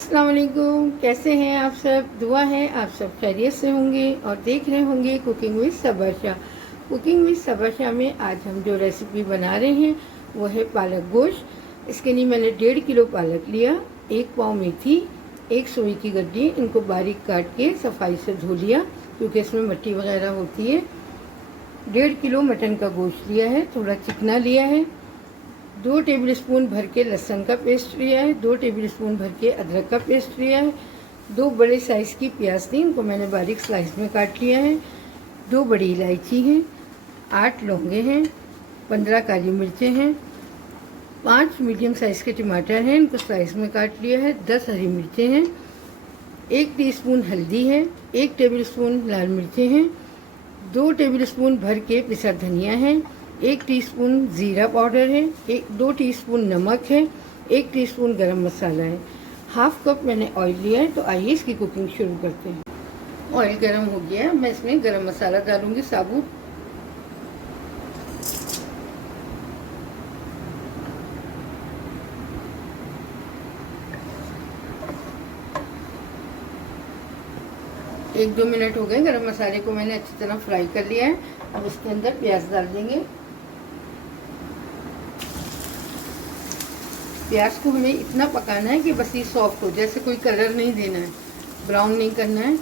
अस्सलाम वालेकुम, कैसे हैं आप सब। दुआ है आप सब खैरियत से होंगे और देख रहे होंगे cooking with Saba Shah. Cooking with Saba Shah में आज हम जो रेसिपी बना रहे हैं वो है पालक गोश्त। इसके लिए मैंने 1.5 किलो पालक लिया, 1 पाव मेथी, 1 सोई की गड्डी, इनको बारीक काट के सफाई से धो लिया क्योंकि इसमें मिट्टी वगैरह होती है। 1.5 किलो मटन का गोश्त लिया है, थोड़ा चिकना लिया है। 2 टेबलस्पून भर के लहसुन का पेस्ट लिया है, 2 टेबलस्पून भर के अदरक का पेस्ट लिया है। 2 बड़े साइज़ की प्याज थी, इनको मैंने बारीक स्लाइस में काट लिया है। 2 बड़ी इलायची हैं, 8 लौंगे हैं, 15 काली मिर्चें हैं, 5 मीडियम साइज़ के टमाटर हैं, इनको स्लाइस में काट लिया है। 10 हरी मिर्चें हैं, 1 टीस्पून हल्दी है, 1 टेबलस्पून लाल मिर्चें हैं, 2 टेबलस्पून भर के पिसा धनिया है, 1 टीस्पून ज़ीरा पाउडर है, 2 टीस्पून नमक है, 1 टीस्पून गरम मसाला है। हाफ कप मैंने ऑयल लिया है। तो आइए इसकी कुकिंग शुरू करते हैं। ऑयल गरम हो गया है, मैं इसमें गरम मसाला डालूंगी साबुत। एक 2 मिनट हो गए, गरम मसाले को मैंने अच्छी तरह फ्राई कर लिया है। अब इसके अंदर प्याज डाल देंगे। प्याज को हमें इतना पकाना है कि बस ये सॉफ्ट हो, जैसे कोई कलर नहीं देना है, ब्राउन नहीं करना है।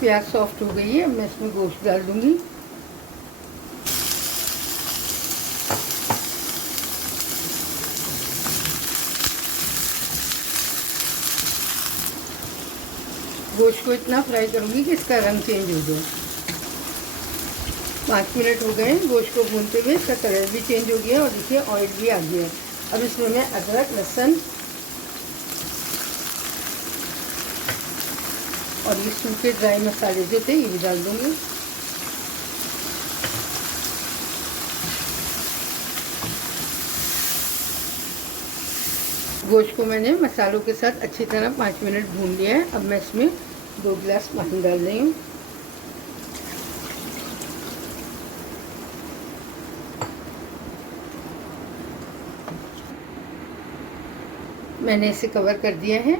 प्याज सॉफ्ट हो गई है, अब मैं इसमें गोश्त डाल दूंगी। गोश्त को इतना फ्राई करूंगी कि इसका रंग चेंज हो जाए। 5 मिनट हो गए गोश्त को भूनते हुए, इसका कलर भी चेंज हो गया और देखिए ऑयल भी आ गया है। अब इसमें मैं अदरक, लहसुन और ये सूखे ड्राई मसाले जो थे ये भी डाल दूंगी। गोश्त को मैंने मसालों के साथ अच्छी तरह 5 मिनट भून लिया है। अब मैं इसमें 2 गिलास पानी डाल रही हूँ। मैंने इसे कवर कर दिया है।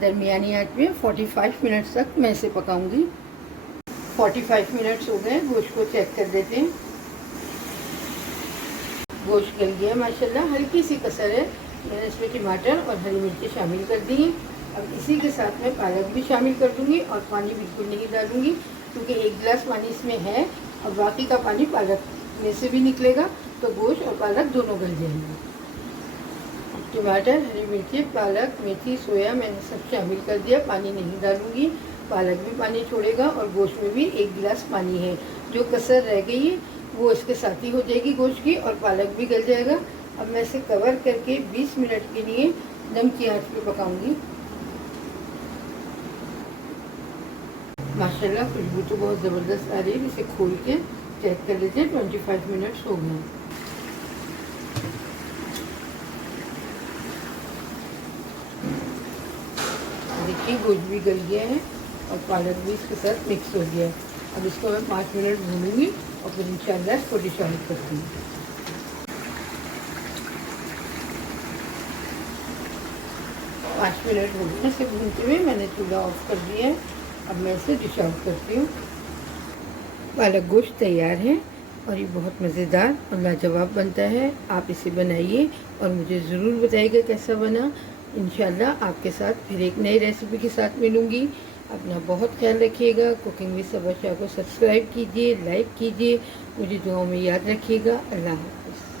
दरमियानी आंच में 45 मिनट तक मैं इसे पकाऊंगी। 45 मिनट्स हो गए, गोश्त को चेक कर देते हैं। गोश्त गल गया माशाल्लाह, हल्की सी कसर है। मैंने इसमें टमाटर और हरी मिर्ची शामिल कर दी हैं। अब इसी के साथ मैं पालक भी शामिल कर दूंगी और पानी बिल्कुल नहीं डालूंगी क्योंकि 1 गिलास पानी इसमें है और बाकी का पानी पालक में से भी निकलेगा, तो गोश्त और पालक दोनों गल जाएंगे। टमाटर, हरी मिर्ची, पालक, मेथी, सोया मैंने सब शामिल कर दिया, पानी नहीं डालूंगी। पालक भी पानी छोड़ेगा और गोश्त में भी 1 गिलास पानी है। जो कसर रह गई है वो इसके साथ ही हो जाएगी गोश्त की, और पालक भी गल जाएगा। अब मैं इसे कवर करके 20 मिनट के लिए दम की आंच पे पकाऊंगी। माशाल्लाह खुशबू तो बहुत ज़बरदस्त आ रही है। इसे खोल के चेक कर लीजिए, 25 मिनट्स हो गए। देखिए गोश्त भी गल गया है और पालक भी इसके साथ मिक्स हो गया है। अब इसको मैं 5 मिनट भूनूंगी और फिर इंशाल्लाह इसको डिश आउट करती हूँ। 5 मिनट हो गए इसे भूनते हुए, मैंने चूल्हा ऑफ कर दिया है। अब मैं इसे डिश आउट करती हूँ। पालक गोश्त तैयार है और ये बहुत मज़ेदार और लाजवाब बनता है। आप इसे बनाइए और मुझे ज़रूर बताइएगा कैसा बना। इंशाल्लाह आपके साथ फिर एक नई रेसिपी के साथ मिलूँगी। अपना बहुत ख्याल रखिएगा। कुकिंग विद सबा शाह को सब्सक्राइब कीजिए, लाइक कीजिए, मुझे दुआओं में याद रखिएगा। अल्लाह हाफ़िज़।